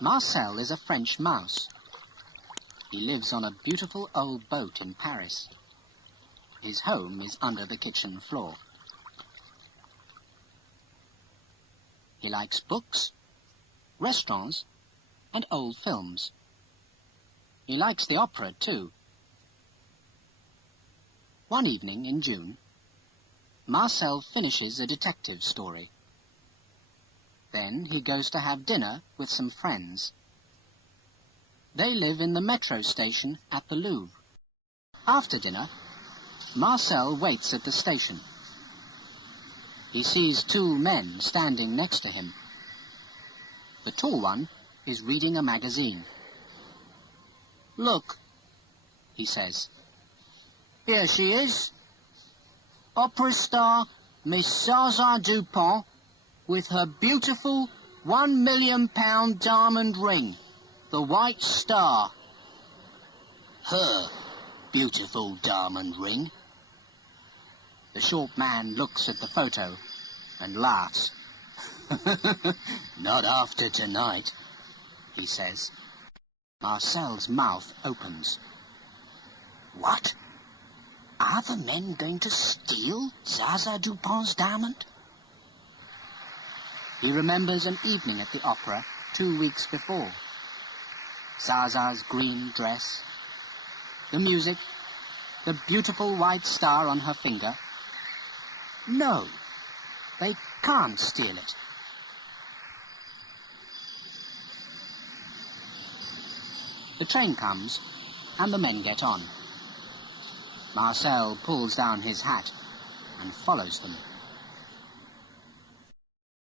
Marcel is a French mouse. He lives on a beautiful old boat in Paris. His home is under the kitchen floor. He likes books, restaurants, and old films. He likes the opera too. One evening in June, Marcel finishes a detective story. Then he goes to have dinner with some friends. They live in the metro station at the Louvre. After dinner, Marcel waits at the station. He sees two men standing next to him. The tall one is reading a magazine. "Look," he says. "Here she is. Opera star Miss Zaza Dupont with her beautiful £1 million diamond ring, the White Star." "Her beautiful diamond ring." The short man looks at the photo and laughs. "Not after tonight," he says. Marcel's mouth opens. What? Are the men going to steal Zaza Dupont's diamond? He remembers an evening at the opera 2 weeks before. Zaza's green dress, the music, the beautiful white star on her finger. No, they can't steal it. The train comes, and the men get on. Marcel pulls down his hat and follows them.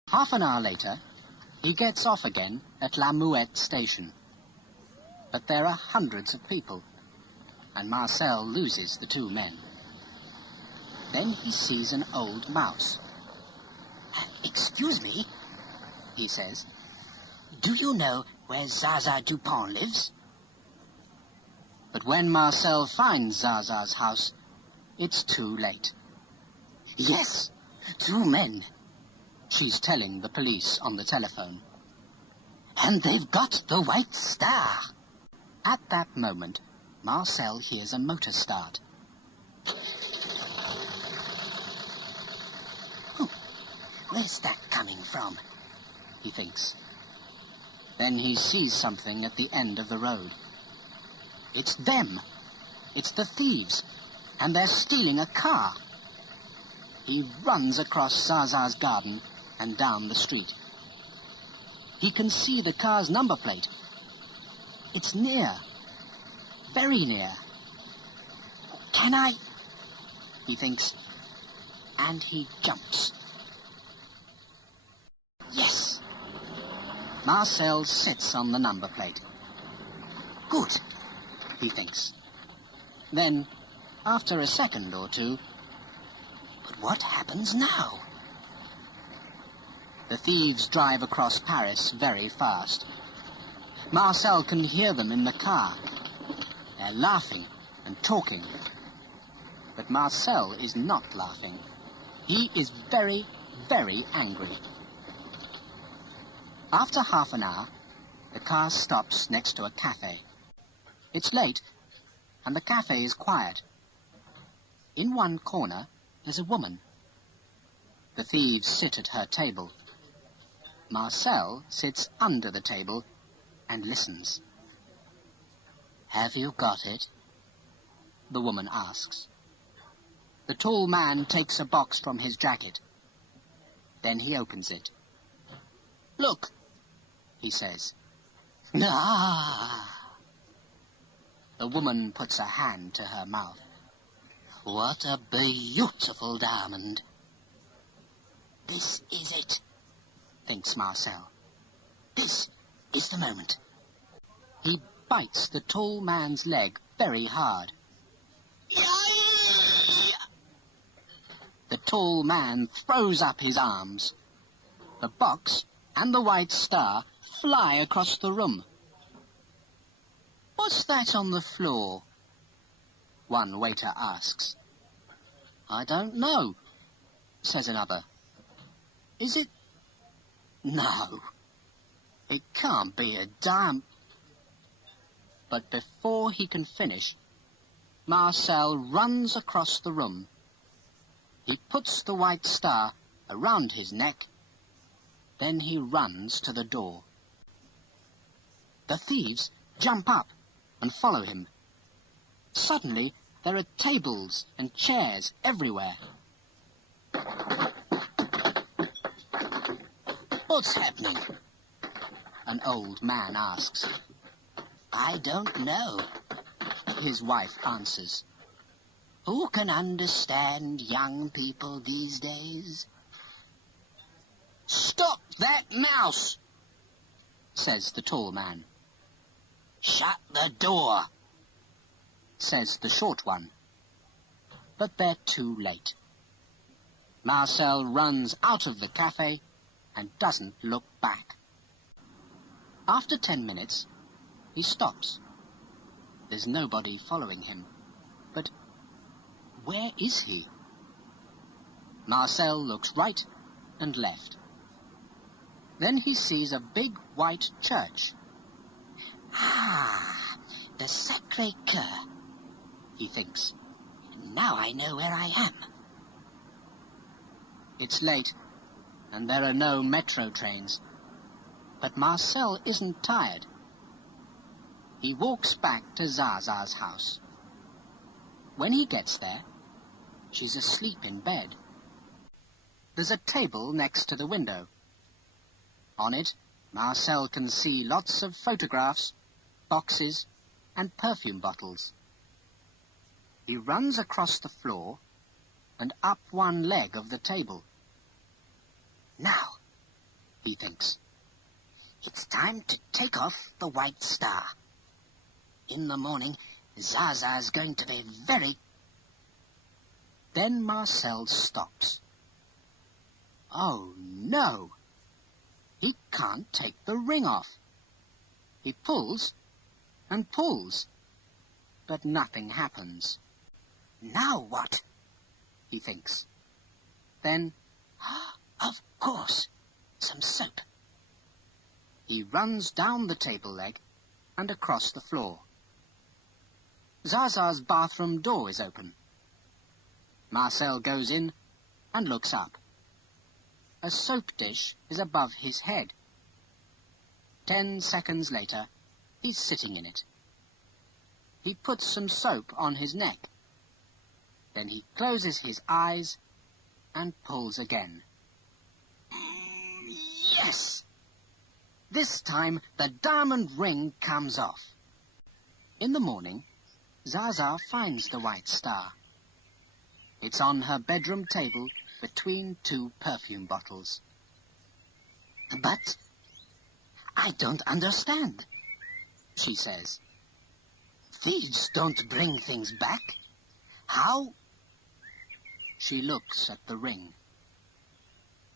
Half an hour later, he gets off again at La Muette station. But there are hundreds of people, and Marcel loses the two men. Then he sees an old mouse. "Excuse me," he says. "Do you know where Zaza Dupont lives?" But when Marcel finds Zaza's house, it's too late. "Yes, two men," she's telling the police on the telephone. "And they've got the White Star." At that moment, Marcel hears a motor start. Where's that coming from? He thinks. Then he sees something at the end of the road. It's them. It's the thieves. And they're stealing a car. He runs across Zaza's garden and down the street. He can see the car's number plate. It's near. Very near. Can I? He thinks. And he jumps. Yes! Marcel sits on the number plate. Good, he thinks. Then, after a second or two, but what happens now? The thieves drive across Paris very fast. Marcel can hear them in the car. They're laughing and talking. But Marcel is not laughing. He is very, very angry. After half an hour, the car stops next to a cafe. It's late, and the cafe is quiet. In one corner, there's a woman. The thieves sit at her table. Marcel sits under the table and listens. "Have you got it?" the woman asks. The tall man takes a box from his jacket. Then he opens it. "Look," he says. "Ah!" The woman puts a hand to her mouth. "What a beautiful diamond." "This is it," thinks Marcel. "This is the moment." He bites the tall man's leg very hard. The tall man throws up his arms. The box and the White Star fly across the room. "What's that on the floor?" one waiter asks. "I don't know," says another. "Is it?" "No, It can't be a dime. But before he can finish, Marcel runs across the room. He puts the white star around his neck. Then he runs to the door. The thieves jump up and follow him. Suddenly, there are tables and chairs everywhere. What's happening? An old man asks. I don't know, his wife answers. Who can understand young people these days? Stop that mouse, says the tall man. Shut the door, says the short one. But they're too late. Marcel runs out of the cafe and doesn't look back. After 10 minutes, he stops. There's nobody following him. But where is he? Marcel looks right and left. Then he sees a big white church. Ah, the Sacré-Cœur, he thinks. Now I know where I am. It's late, and there are no metro trains. But Marcel isn't tired. He walks back to Zaza's house. When he gets there, she's asleep in bed. There's a table next to the window. On it, Marcel can see lots of photographs, boxes, and perfume bottles. He runs across the floor and up one leg of the table. Now, he thinks, it's time to take off the white star. In the morning, Zaza's going to be very... Then Marcel stops. Oh, no! He can't take the ring off. He pulls and pulls, but nothing happens. Now what? He thinks. Then, of course, some soap. He runs down the table leg and across the floor. Zaza's bathroom door is open. Marcel goes in and looks up. A soap dish is above his head. 10 seconds later, he's sitting in it. He puts some soap on his neck. Then he closes his eyes and pulls again. Yes! This time the diamond ring comes off. In the morning, Zaza finds the white star. It's on her bedroom table between 2 perfume bottles. But I don't understand, she says. Thieves don't bring things back. How? She looks at the ring.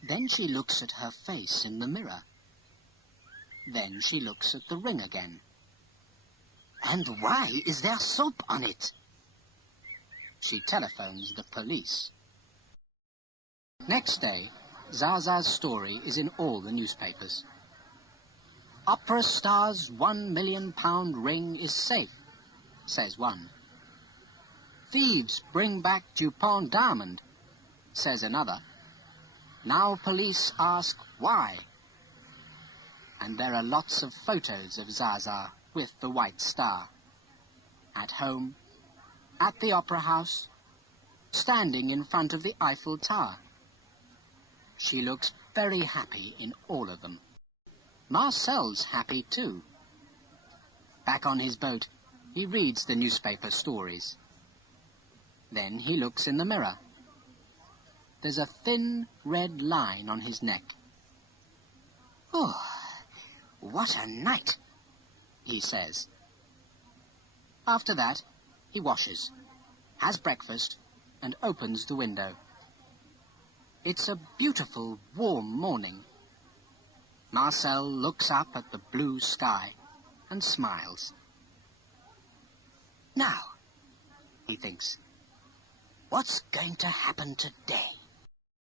Then she looks at her face in the mirror. Then she looks at the ring again. And why is there soap on it? She telephones the police. Next day, Zaza's story is in all the newspapers. Opera star's £1 million ring is safe, says one. Thieves bring back Dupont diamond, says another. Now police ask why. And there are lots of photos of Zaza with the white star. At home, at the opera house, standing in front of the Eiffel Tower. She looks very happy in all of them. Marcel's happy too. Back on his boat, he reads the newspaper stories. Then he looks in the mirror. There's a thin red line on his neck. Oh, what a night, he says. After that, he washes, has breakfast, and opens the window. It's a beautiful, warm morning. Marcel looks up at the blue sky and smiles. Now, he thinks, what's going to happen today?